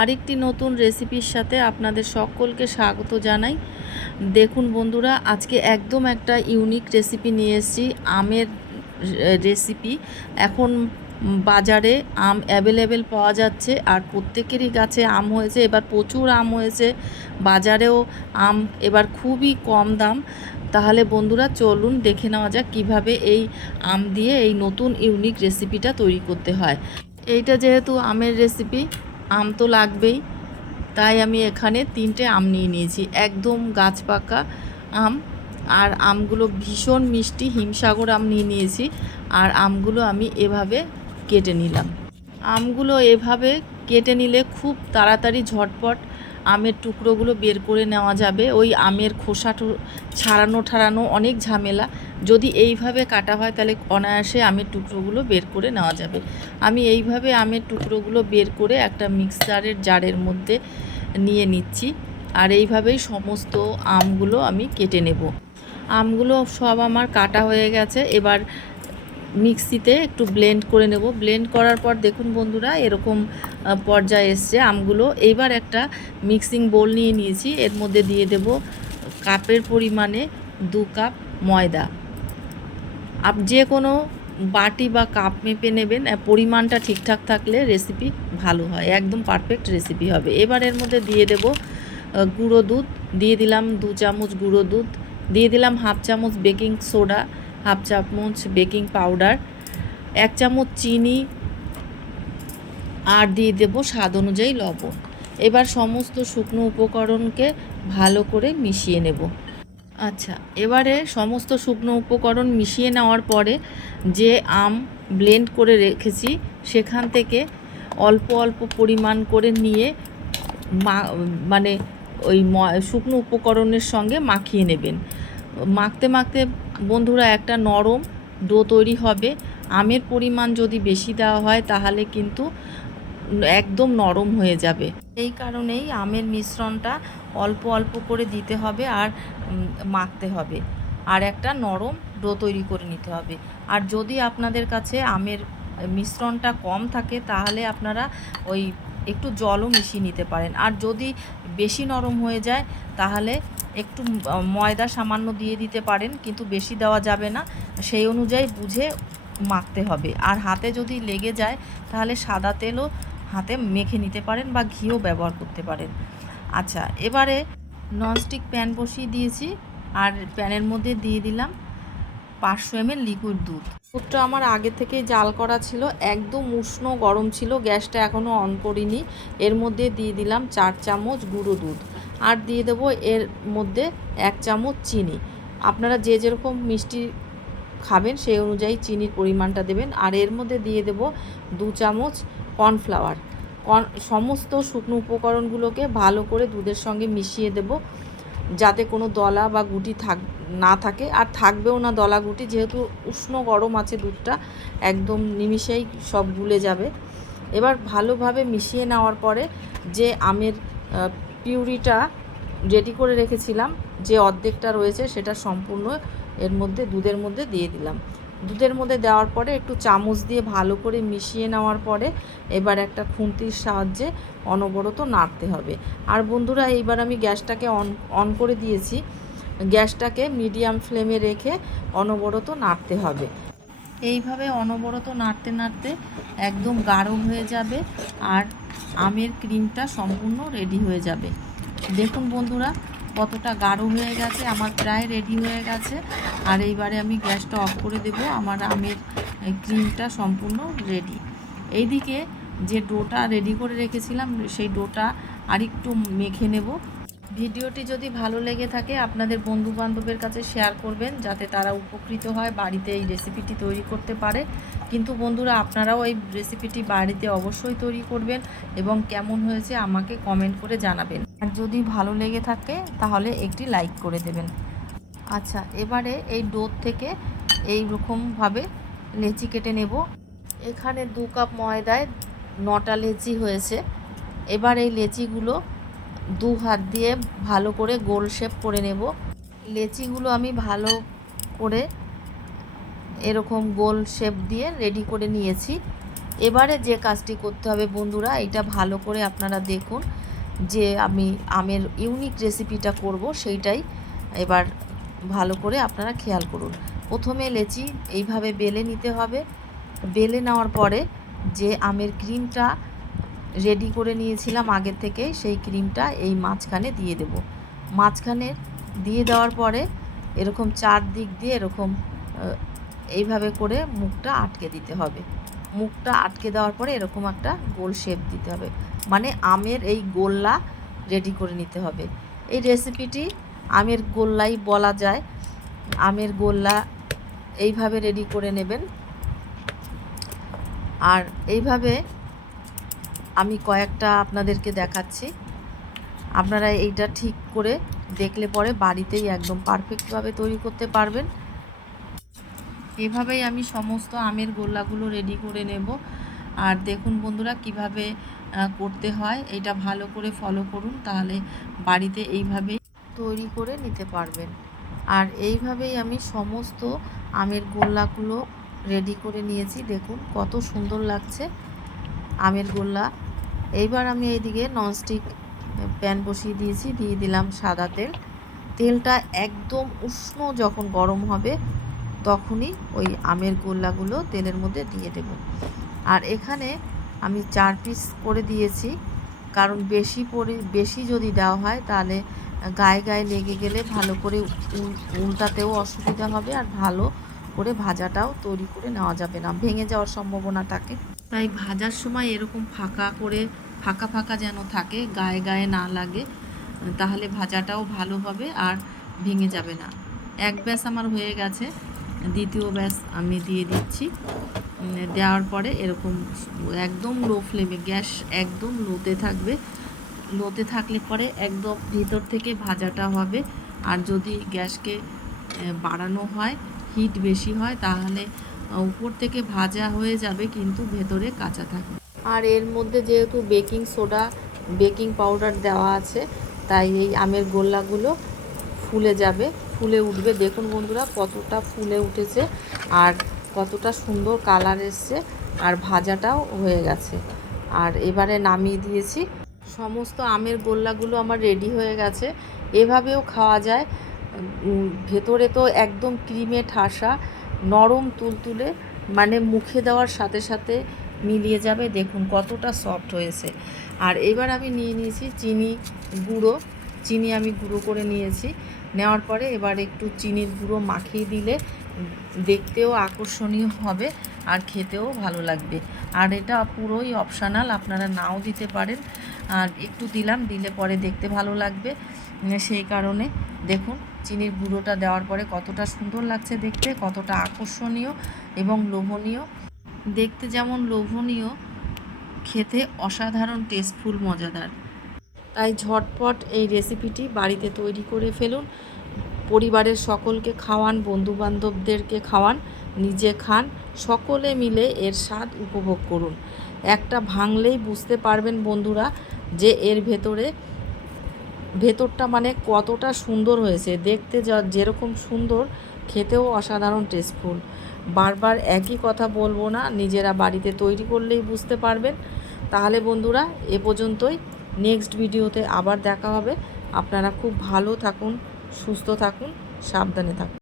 আরেকটি নতুন রেসিপির সাথে আপনাদের সকলকে স্বাগত জানাই। দেখুন বন্ধুরা, আজকে একদম একটা ইউনিক রেসিপি নিয়ে এসেছি, আমের রেসিপি। এখন বাজারে আম অ্যাভেলেবেল পাওয়া যাচ্ছে আর প্রত্যেকেরই গাছে আম হয়েছে, এবার প্রচুর আম হয়েছে। বাজারেও আম এবার খুবই কম দাম। তাহলে বন্ধুরা, চলুন দেখে নেওয়া যাক কীভাবে এই আম দিয়ে এই নতুন ইউনিক রেসিপিটা তৈরি করতে হয়। এইটা যেহেতু আমের রেসিপি আম তো লাগবেই। তাই আমি এখানে তিনটে আম নিয়ে নিয়েছি। একদম গাছ পাকা আম আর আমগুলো ভীষণ মিষ্টি হিমসাগর আম নিয়ে নিয়েছি আর আমগুলো আমি এভাবে কেটে নিলাম। আমগুলো এভাবে কেটে নিলে খুব তাড়াতাড়ি ঝটপট আমের টুকরোগুলো বের করে নেওয়া যাবে। ওই আমের খোসা ছাড়ানো ঠাড়ানো অনেক ঝামেলা। যদি এইভাবে কাটা হয়, তাহলে অনায়াসে আমের টুকরোগুলো বের করে নেওয়া যাবে। আমি এইভাবে আমের টুকরোগুলো বের করে একটা মিক্সারের জারের মধ্যে নিয়ে নিচ্ছি। আর এইভাবেই সমস্ত আমগুলো আমি কেটে নেব। আমগুলো সব আমার কাটা হয়ে গেছে। এবার মিক্সিতে একটু ব্লেন্ড করে নেব। ব্লেন্ড করার পর দেখুন বন্ধুরা, এরকম পর্যায়ে এসছে আমগুলো। এইবার একটা মিক্সিং বোল নিয়ে নিয়েছি। এর মধ্যে দিয়ে দেব কাপের পরিমাণে দু কাপ ময়দা। আপ, যে কোনো বাটি বা কাপ মেপে নেবেন। পরিমাণটা ঠিকঠাক থাকলে রেসিপি ভালো হয়। একদম পারফেক্ট রেসিপি হবে। এবার এর মধ্যে দিয়ে দেব গুঁড়ো দুধ। দিয়ে দিলাম দু চামচ গুঁড়ো দুধ। দিয়ে দিলাম হাফ চামচ বেকিং সোডা। হাফ চামচ বেকিং পাউডার, এক চামচ চিনি, আর দিয়ে দেব স্বাদ অনুযায়ী লবণ। এবার সমস্ত শুকনো উপকরণকে ভালো করে মিশিয়ে নেব। আচ্ছা এবারে সমস্ত শুকনো উপকরণ মিশিয়ে নেওয়ার পরে যে আম ব্লেন্ড করে রেখেছি, সেখান থেকে অল্প অল্প পরিমাণ করে নিয়ে মা মানে ওই শুকনো উপকরণের সঙ্গে মাখিয়ে নেবেন। মাখতে মাখতে বন্ধুরা, একটা নরম ডো তৈরি হবে। আমের পরিমাণ যদি বেশি দেওয়া হয়, তাহলে কিন্তু একদম নরম হয়ে যাবে। এই কারণেই আমের মিশ্রণটা অল্প অল্প করে দিতে হবে আর মাখতে হবে। আর একটা নরম ডো তৈরি করে নিতে হবে। আর যদি আপনাদের কাছে আমের মিশ্রণটা কম থাকে, তাহলে আপনারা ওই একটু জলও মিশিয়ে নিতে পারেন। আর যদি বেশি নরম হয়ে যায়, তাহলে একটু ময়দা সামান্য দিয়ে দিতে পারেন, কিন্তু বেশি দেওয়া যাবে না। সেই অনুযায়ী বুঝে মাখতে হবে। আর হাতে যদি লেগে যায়, তাহলে সাদা তেলও হাতে মেখে নিতে পারেন বা ঘিও ব্যবহার করতে পারেন। আচ্ছা এবারে ননস্টিক প্যান বসিয়ে দিয়েছি। আর প্যানের মধ্যে দিয়ে দিলাম পাঁচশো এমএল লিকুইড দুধ। দুধটা আমার আগে থেকেই জাল করা ছিল। একদম উষ্ণ গরম ছিল, গ্যাসটা এখনও অন করিনি। এর মধ্যে দিয়ে দিলাম চার চামচ গুঁড়ো দুধ। আর দিয়ে দেবো এর মধ্যে এক চামচ চিনি। আপনারা যে যেরকম মিষ্টি খাবেন, সেই অনুযায়ী চিনির পরিমাণটা দেবেন। আর এর মধ্যে দিয়ে দেব দু চামচ কর্নফ্লাওয়ার। কর্ন, সমস্ত শুকনো উপকরণগুলোকে ভালো করে দুধের সঙ্গে মিশিয়ে দেব। যাতে কোনো দলা বা গুটি থাক, না থাকে। আর থাকবেও না দলা গুটি, যেহেতু উষ্ণ গরম আছে দুধটা, একদম নিমিষেই সব গুলে যাবে। এবার ভালোভাবে মিশিয়ে নেওয়ার পরে যে আমের পিউরিটা রেডি করে রেখেছিলাম, যে অর্ধেকটা রয়েছে সেটা সম্পূর্ণ এর মধ্যে, দুধের মধ্যে দিয়ে দিলাম। দুধের মধ্যে দেওয়ার পরে একটু চামচ দিয়ে ভালো করে মিশিয়ে নেওয়ার পরে এবার একটা খুন্তির সাহায্যে অনবরত নাড়তে হবে। আর বন্ধুরা, এইবার আমি গ্যাসটাকে অন অন করে দিয়েছি। গ্যাসটাকে মিডিয়াম ফ্লেমে রেখে অনবরত নাড়তে হবে। এইভাবে অনবরত নাড়তে নাড়তে একদম গাঢ় হয়ে যাবে আর আমের ক্রিমটা সম্পূর্ণ রেডি হয়ে যাবে। দেখুন বন্ধুরা কতটা গাঢ় হয়ে গেছে, আমার প্রায় রেডি হয়ে গেছে। আর এইবারে আমি গ্যাসটা অফ করে দেব, আমার আমের ক্রিমটা সম্পূর্ণ রেডি এইদিকে যে ডোটা রেডি করে রেখেছিলাম, সেই ডোটা আরেকটু মেখে নেব। ভিডিওটি যদি ভালো লেগে থাকে, আপনাদের বন্ধু বান্ধবের কাছে শেয়ার করবেন, যাতে তারা উপকৃত হয়, বাড়িতে এই রেসিপিটি তৈরি করতে পারে। কিন্তু বন্ধুরা, আপনারাও এই রেসিপিটি বাড়িতে অবশ্যই তৈরি করবেন এবং কেমন হয়েছে আমাকে কমেন্ট করে জানাবেন। আর যদি ভালো লেগে থাকে, তাহলে একটি লাইক করে দেবেন। আচ্ছা এবারে এই ডোর থেকে এই রকমভাবে লেচি কেটে নেব। এখানে দু কাপ ময়দায় নটা লেচি হয়েছে। এবার এই লেচিগুলো দু হাত দিয়ে ভালো করে গোল শেপ করে নেব। লেচিগুলো আমি ভালো করে এরকম গোল শেপ দিয়ে রেডি করে নিয়েছি। এবারে যে কাজটি করতে হবে বন্ধুরা, এটা ভালো করে আপনারা দেখুন। যে আমি আমের ইউনিক রেসিপিটা করব, সেইটাই এবার ভালো করে আপনারা খেয়াল করুন। প্রথমে লেচি এইভাবে বেলে নিতে হবে। বেলে নেওয়ার পরে যে আমের ক্রিমটা রেডি করে নিয়েছিলাম আগের থেকে, সেই ক্রিমটা এই মাঝখানে দিয়ে দেব। মাঝখানে দিয়ে দেওয়ার পরে এরকম চার দিক দিয়ে এরকম এইভাবে করে মুখটা আটকে দিতে হবে। মুখটা আটকে দেওয়ার পরে এরকম একটা গোল শেপ দিতে হবে। মানে আমের এই গোল্লা রেডি করে নিতে হবে। এই রেসিপিটি আমের গোল্লাই বলা যায়। আমের গোল্লা এইভাবে রেডি করে নেবেন। আর এইভাবে আমি কয়েকটা আপনাদেরকে দেখাচ্ছি। আপনারা এইটা ঠিক করে দেখলে পরে বাড়িতেই একদম পারফেক্টভাবে তৈরি করতে পারবেন। এভাবেই আমি সমস্ত আমের গোল্লাগুলো রেডি করে নেব। আর দেখুন বন্ধুরা কীভাবে করতে হয়, এটা ভালো করে ফলো করুন, তাহলে বাড়িতে এইভাবেই তৈরি করে নিতে পারবেন। আর এইভাবেই আমি সমস্ত আমের গোল্লাগুলো রেডি করে নিয়েছি। দেখুন কত সুন্দর লাগছে আমের গোল্লা। এইবার আমি এইদিকে ননস্টিক প্যান বসিয়ে দিয়েছি, দিয়ে দিলাম সাদা তেল। তেলটা একদম উষ্ণ যখন গরম হবে তখনই ওই আমের গোল্লাগুলো তেলের মধ্যে দিয়ে দেব। আর এখানে আমি চার পিস করে দিয়েছি। কারণ বেশি পরি, বেশি যদি দেওয়া হয় তাহলে গায়ে গায়ে লেগে গেলে ভালো করে উল- উল্টাতেও অসুবিধা হবে আর ভালো করে ভাজাটাও তৈরি করে নেওয়া যাবে না। ভেঙে যাওয়ার সম্ভাবনা থাকে তাই ভাজার সময় এরকম ফাঁকা করে, ফাঁকা ফাঁকা যেন থাকে, গায়ে গায়ে না লাগে, তাহলে ভাজাটাও ভালো হবে আর ভেঙে যাবে না। এক ব্যাস আমার হয়ে গেছে। দ্বিতীয় ব্যাস আমি দিয়ে দিচ্ছি। দেওয়ার পরে এরকম একদম লো ফ্লেমে, গ্যাস একদম লোতে থাকবে। লোতে থাকলে পরে একদম ভিতর থেকে ভাজাটা হবে। আর যদি গ্যাসকে বাড়ানো হয়, হিট বেশি হয়, তাহলে উপর থেকে ভাজা হয়ে যাবে, কিন্তু ভেতরে কাঁচা থাকবে। আর এর মধ্যে যেহেতু বেকিং সোডা, বেকিং পাউডার দেওয়া আছে, তাই এই আমের গোল্লাগুলো ফুলে যাবে, ফুলে উঠবে। দেখুন বন্ধুরা, কতটা ফুলে উঠেছে আর কতটা সুন্দর কালার এসছে আর ভাজাটাও হয়ে গেছে। আর এবারে নামিয়ে দিয়েছি। সমস্ত আমের গোল্লাগুলো আমার রেডি হয়ে গেছে। এভাবেও খাওয়া যায়। ভেতরে তো একদম ক্রিমে ঠাসা, নরম তুলতুলে মানে মুখে দেওয়ার সাথে সাথে মিলিয়ে যাবে। দেখুন কতটা সফট হয়েছে। আর এবার আমি নিয়ে নিয়েছি চিনি গুঁড়ো। চিনি আমি গুঁড়ো করে নিয়েছি। নেওয়ার পরে এবার একটু চিনির গুঁড়ো মাখিয়ে দিলে দেখতেও আকর্ষণীয় হবে আর খেতেও ভালো লাগবে। আর এটা পুরোই অপশানাল আপনারা নাও দিতে পারেন। আর একটু দিলাম, দিলে পরে দেখতে ভালো লাগবে। সেই কারণে দেখুন, চিনির গুঁড়োটা দেওয়ার পরে কতটা সুন্দর লাগছে দেখতে, কতটা আকর্ষণীয় এবং লোভনীয়। দেখতে যেমন লোভনীয়, খেতে অসাধারণ টেস্টফুল মজাদার। তাই ঝটপট এই রেসিপিটি বাড়িতে তৈরি করে ফেলুন। পরিবারের সকলকে খাওয়ান, বন্ধুবান্ধবদেরকে খাওয়ান, নিজে খান, সকলে মিলে এর স্বাদ উপভোগ করুন। একটা ভাঙলেই বুঝতে পারবেন বন্ধুরা যে এর ভেতরে, ভেতরটা মানে কতটা সুন্দর হয়েছে। দেখতে যেরকম সুন্দর, খেতেও অসাধারণ টেস্টফুল বারবার একই কথা বলব না, নিজেরা বাড়িতে তৈরি করলেই বুঝতে পারবেন। তাহলে বন্ধুরা, এ পর্যন্তই। নেক্সট ভিডিওতে আবার দেখা হবে। আপনারা খুব ভালো থাকুন সুস্থ থাকুন সাবধানে থাকুন।